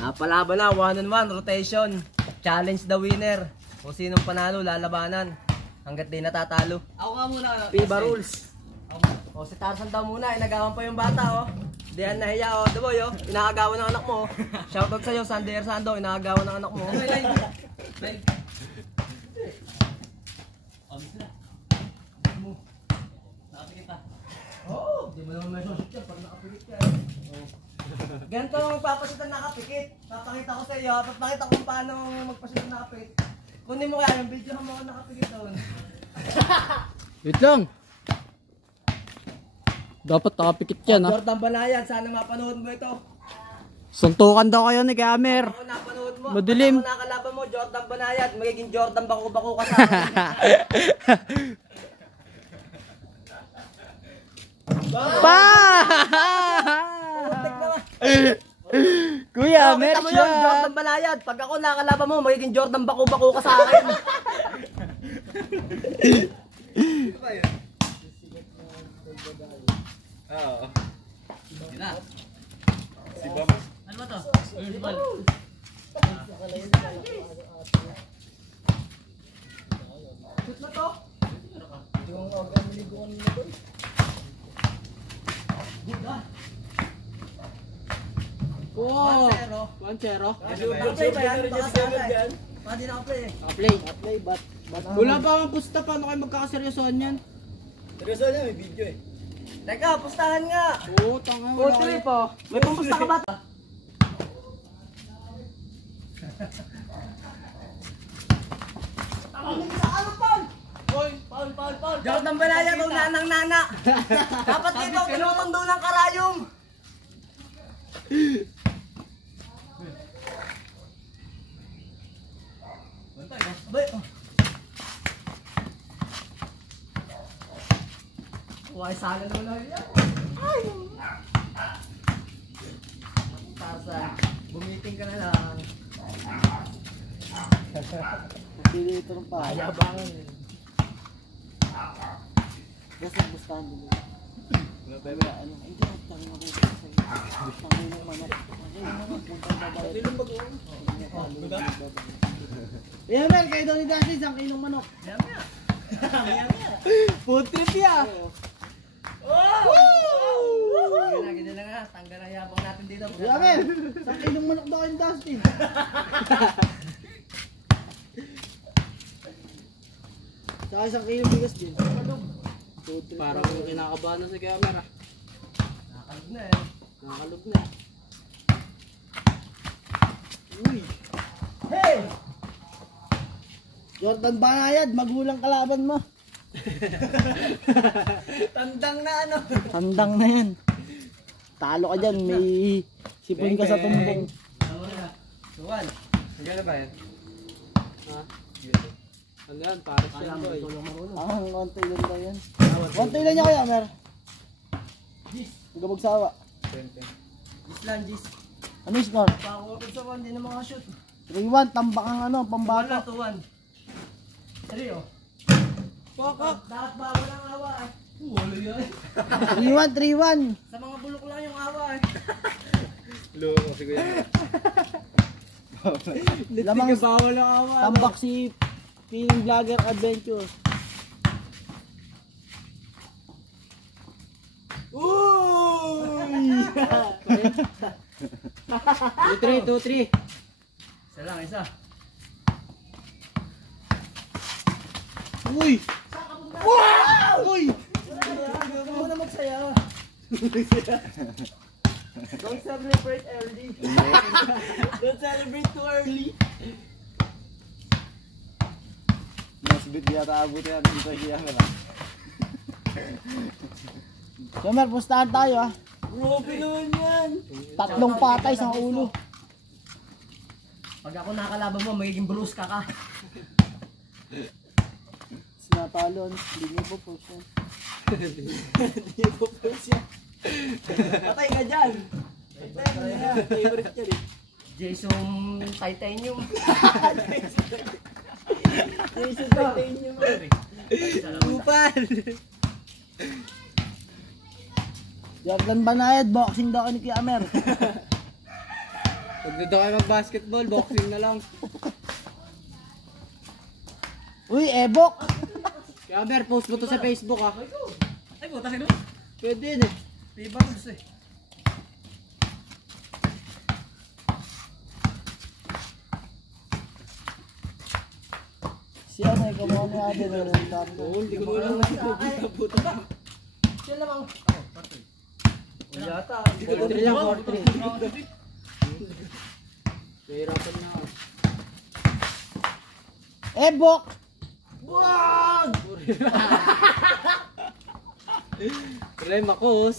Napalaban na, 1-on-1, rotation. Challenge the winner. Kung sinong panalo, lalabanan. Hanggat di natatalo. Ako nga muna. FIBA rules. O si Tarzan daw muna, inagawan pa yung bata oh. Di yan nahiya oh, Duboy oh. Inaagawan ng anak mo oh. Shoutout sa'yo, Sander Sando, inaagawan ng anak mo. Live. Nakapikit ah. Oo, di mo naman may susut yan pag nakapikit ka eh. Ganito ang magpapasit ng nakapikit. Papakita ko sa iyo, papakita ko kung paano magpasit ng nakapikit. Kunin mo kaya yung video mo ako nakapikit doon. Wait lang. Dapat nakapikit yan ha. Jordan Banayad, sana mapanood mo ito. Suntukan daw kayo ni Kamer. Ako napanood mo. Madilim. Ako nakalaban mo, Jordan Banayad. Magiging Jordan bako-bako ka sa akin. Pa! Kuya, Kita Mer mo yun, siya. Jordan Banayad. Pag ako nakalaban mo, magiging Jordan bako-bako ka sa akin. Ito ba yun? Oo. Yun na. Si Bam. Ano ba to? Bal. Shoot na to. Yung maligoan mo doon. Oh, 1-0. 1-0. Naka-play ba yan? Baka sa akin. Hindi naka-play eh. Play, but wala pa akong pusta. Paano kayo magkakaseryosohan yan? Seryoso niya, may video eh. Teka, pustahan nga. Oo, tanga. Wala kayo. Po. May pumusta ka ba? Jordan Banayad, ang nanang-nana. Dapat dito, pinutundo ng karayom. Huwag sala naman lang yan. Ay! Tarzan, bumiting ka na lang. Pili ito ng pa. Ayabangan eh. Basta bustahan dito. Ano? Hindi na tangin ako sa iyo. Tangin ng manok. Yeah, man, kayo daw ni Dashi, isang kilong manok. Yamya. Food trip ya. Gina na nga, tanggal ang yabang natin dito. Yeah, man, isang kilong manok daw kayo ni Dustin. Saka isang kilong bigas din. Parang kinakabahan na si camera. Nakakalog na eh. Nakakalog na. Uy! Hey! Jordan Banayad, magulang kalaban mo. Tandang na ano. Tandang na yan. Talo ka dyan, may sipon ka sa tumbong. Tuwan. Magkano ba yan? Ha? Ano yan? Paris yan boy. Ang konti lang daw yan. Konti lang niya kaya, Mer. Huwag ka magsawa. 20. Islan, Gis. Ano yung score? Pakakapag sa one, di na makashoot. 3-1, tambak ang ano, pambato. Tuwan. Seryo? Pakak! Dapat bawal ang awa eh. Wala yan. 3-1, 3-1. Sa mga bulok lang yung awa eh. Loko si Kuya. Lamang bawal ang awa. Tambak si Piling Vlogger Adventure. Uy! 2-3, 2-3. Isa lang, isa. Uy! Wow! Uy! Huwag mo na magsaya. Don't celebrate early. Don't celebrate too early. Mas bit yata abot yan. Dito siya ka lang. Somer, pustahan tayo ah. Grabe naman yan. 3 patay sa ulo. Pag ako nakalaban mo, magiging bruise ka. Sinapalon, hindi niyo po post yan. Hindi niyo po post yan. Patay ka dyan. Favorite yan eh. Jason Titanium. Jason Titanium. Kupal. Jordan Banayad, boxing daw ni Kuya Amer. Pag dito kayo mag-basketball, boxing na lang. Uy, ebok! Kaya Mer, post mo to sa Facebook ah. Ay, buta sino? Pwede yun eh. Piba rules eh. Si ano, ikaw mo ni Ate na lang tama. Oo, hindi ko lang nabuta. Sila lang. Yata. 4-3 lang, 4-3. Nahirapan na ako. Ebok! Buwag! Remakos.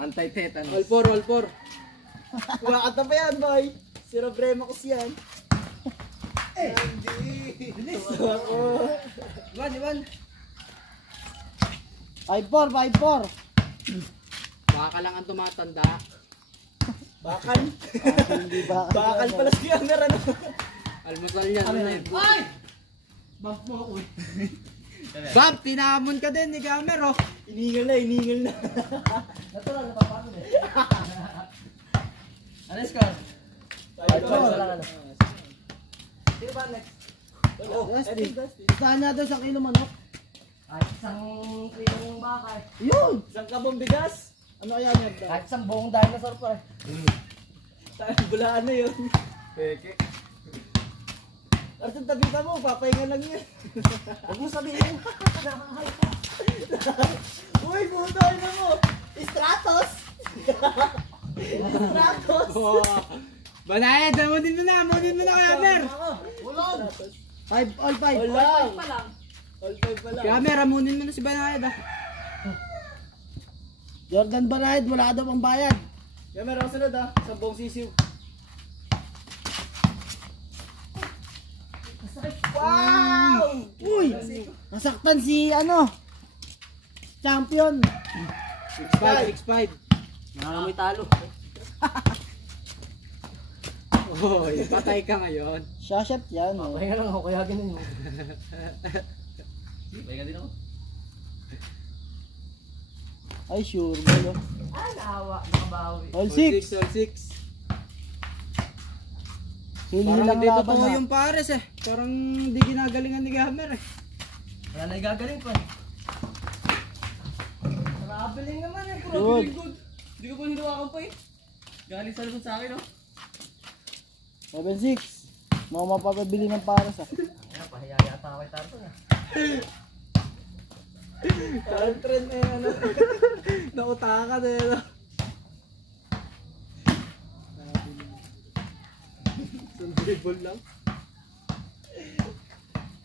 Anti-tetanus. All 4, all 4. Kumakanta pa yan, boy. Si Robrema ko siyan. Iwan. 5-4, 5-4. Baka lang ang tumatanda. Bakal. Hindi bakal. Bakal pala si Amer, ano? Almusal yan. Ano yan? Ay! Bump mo ako eh. Bam, tinamon ka din ni Gamer oh. Iningal na. Natural, napapagod eh. Ano yung score? 5-4 lang ano. Sino ba next? Dusty. Saan na daw sa kilo manok? Kahit isang kilong baka eh. Yun! Isang kabong bigas? Ano kaya niya daw? Kahit isang buong dinosaur pa eh. Bulaan na yun. Peke. Arson, tabi ka mo, papahinga lang yun. Huwag mo sabihin. Nakakahay ka. Uy, putoy na mo! Stratos! Stratos! Oh. Banayad, amunin mo na kaya Gamer. Ulog! 5, all 5. All five pa lang. All 5 pala. Gamer, amunin mo na si Banayad ah. Jordan Banayad, wala daw pang bayad. Kaya meron sunod ah, sa buong sisiw. Wow! Uy! Nasaktan si ano? Champion. 6-5. Nakakamoy talo. Oy, patay ka ngayon. Shashot yan. Eh. Pahinga lang ako, kaya ganun mo. Pahinga din ako. Ay, sure mo. Ah, naawa. Nakabawi. All 6. All 6. Hili Parang lang hindi laban totoo ha. yung pares eh. Parang hindi ginagalingan ni Gamer eh. Wala na igagaling pa eh. Traveling naman eh, bro. Good. Good. Hindi ko pa hinawakan pa eh. Galing sa labot sa akin oh. 7-6. Mga mapapabili ng paras ah. Ayan, pahiya yata ako kay Tarton ah. Parang trend eh ano. Nautakan eh ano. Sundribble lang.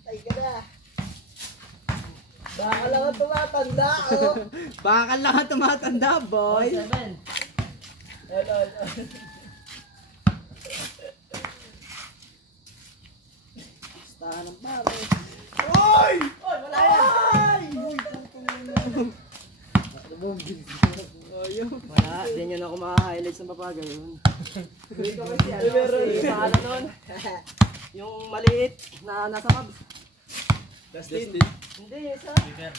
Ay ka na. Baka lang ang tumatanda oh. Bakal lang ang tumatanda boy. 7. Ano. Stahan ng pares. Oy, wala yan. Uy, putong Wala, di nyo na ako maka-highlights ng papaga yun. Si ano nun? Yung maliit na nasa mabs. Dustin. Hindi, isa. Reaper.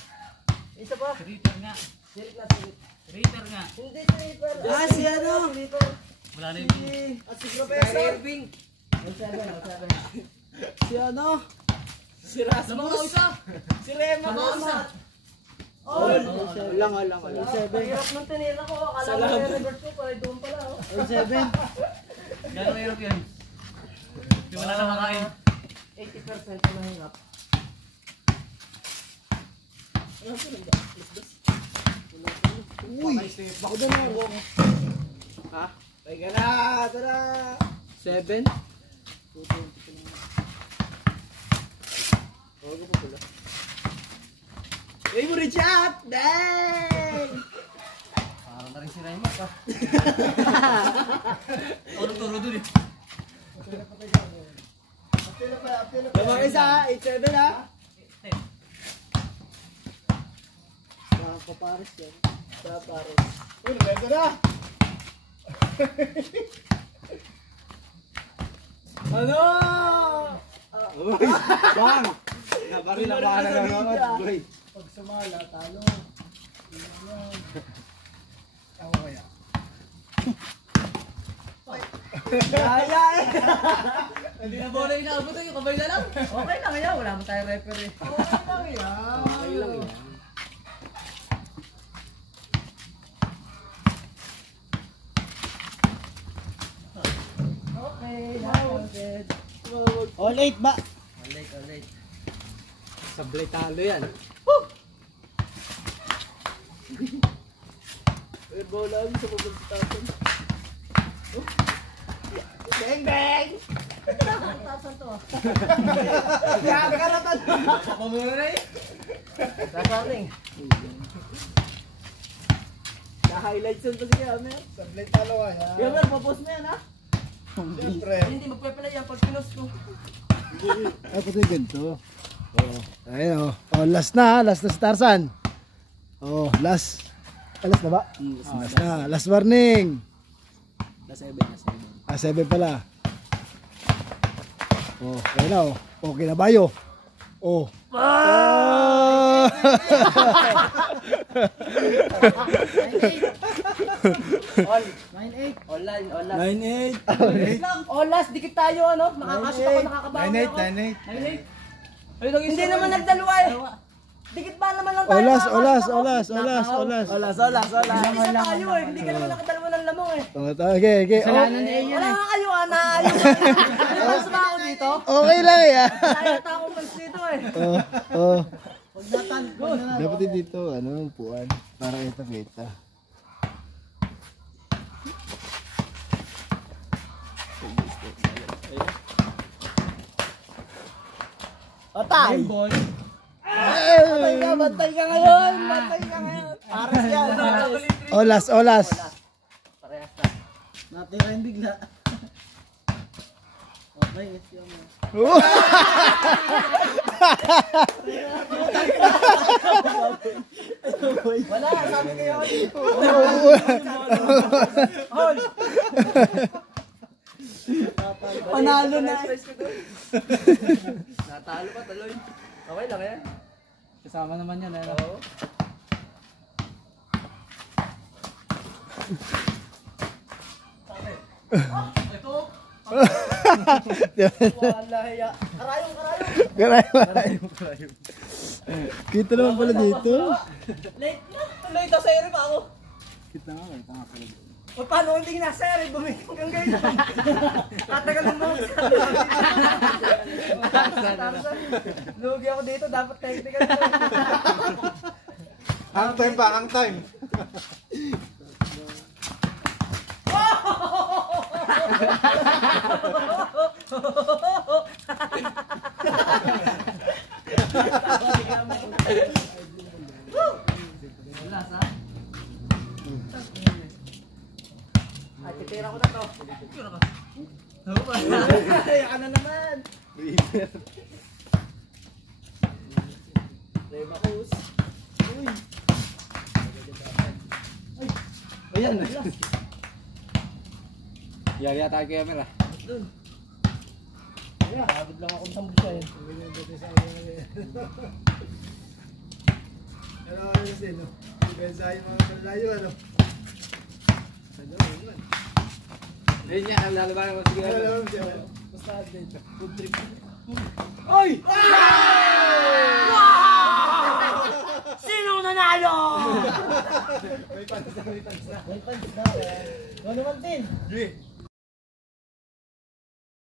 Isa pa. Reaper nga. Silip na silip. Reaper nga. Hindi, silipper. Ah, si ano? Silipper. Wala na yung At si Professor. Irving. 7. Si ano? Si Rasmus. isa. Si Rema. Sama. Wala. Hirap ng tinira ko. Akala ko yung reverse ko. Pala doon pala. Oh. All 7. Gano'ng hirap yan? Di wala na makain. 80% na mahirap. Uy, bako doon ako. Ha? Teka na, tara. 7? Huwag po pula. Favorite shot! Dang! Parang na rin si Raymond ah. Turo dun eh. Lamang isa, 8-7 ha? Papares yan. Papares. Uy, naganda na! Ano? Bang! Nabaril ang mga nanonood, boy. Pag sumala, talo. Ako kaya. Kaya eh. Hindi na bola yung naabot yung kamay na lang. Okay lang yan, wala mo tayong referee. Okay lang yan. Okay lang yan. Okay, counted. All 8 ba? Alright. Sablay talo yan. Eh, bola yun sa pagkakataon. Bang bang! Tasan to. Kakaratan. Ako muna na eh. Tasaning. Ka-highlights yun pa si Kamer. Sablay talo yan. Kamer, papost mo yan ha? Siyempre. Hindi magpe-play yan pag pinost ko. Ay, pati ganito. Oh. Ayun oh. Oh, last na si Tarzan. Oh, last. Last na ba? Last na. Last warning. Last 7. 7 pala. Oh, ayun na oh. Oh, kinabayo. Oh. Ah! All. 9-8. Online. 9-8. All last, dikit tayo ano? Makakasot ako, nakakabawi ako. 9-8. Hindi naman nagdalawa eh. Dikit ba naman lang tayo? Olas. Isa tayo eh. Hindi ka naman nakadalawa ng lamong eh. Okay. Oh, Wala nga kayo ah, naayos. Ano ba ako dito? okay lang yan. Nakayata akong pans dito eh. Oh. Dapat din dito, upuan. Para kita. Otay! Bantay ka ngayon! Paras yan! Olas. Parehas na. Natira yung bigla. Okay, yes yung Wala, sabi kayo dito. panalo na eh. Natalo pa tuloy. Okay lang yan. Kasama naman yan eh. Oo. Ito. Wala ya. Karayong. Kita naman pala dito. Late na. Tuloy daw sa ere pa ako. Kita nga pala. O paano hindi nasa ere? Bumili hanggang ngayon. Tatagal ng mga lugi ako dito. Dapat technical. Ang time. Wala sa? Ay, titira ko na to. Titira ka. Yan na naman. Rebakus. Uy. Ayan. Yaya tayo kay camera. Doon. Yeah. Pagod lang akong sambusa eh. Ayun niya, ang lalabanan mo sige. Basta dito. Food trip. Oy! Sino nanalo? May pansa. 1 naman din.